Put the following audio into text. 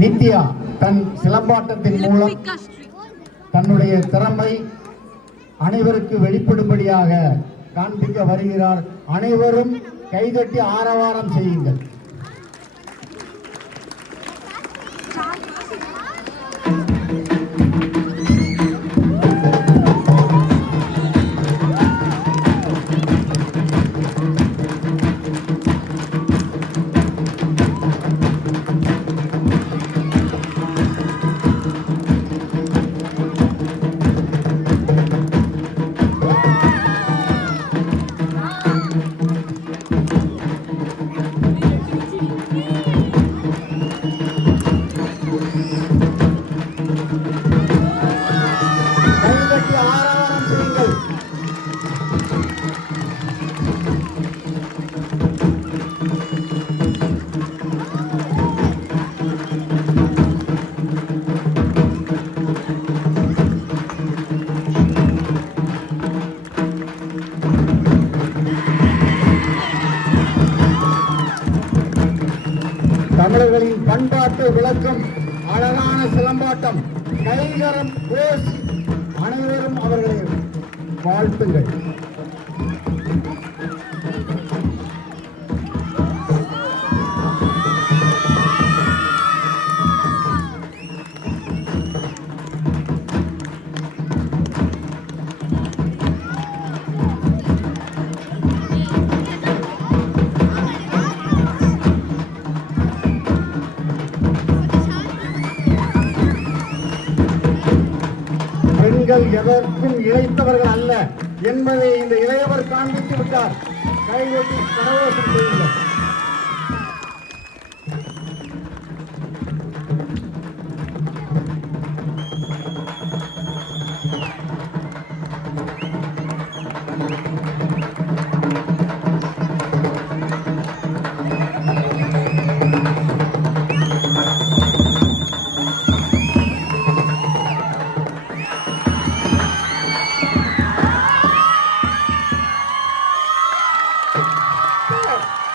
நித்யா தன் சிலம்பாட்டத்தின் மூலம் தன்னுடைய திறமை அனைவருக்கு வெளிப்படும்படியாக காண்பிக்க வருகிறார். அனைவரும் கைதட்டி ஆரவாரம் செய்யுங்கள். தமிழர்களின் பண்பாட்டு விளக்கம் அழகான சிலம்பாட்டம் கைகரம் கோஷ். அனைவரும் அவர்களை வாழ்த்துங்கள். பெண்கள் எதற்கும் இழைத்தவர்கள் அல்ல என்பதை இந்த இளையவர் காண்பித்து விட்டார். கைவெட்டி கரகோஷம் செய்யுங்கள்.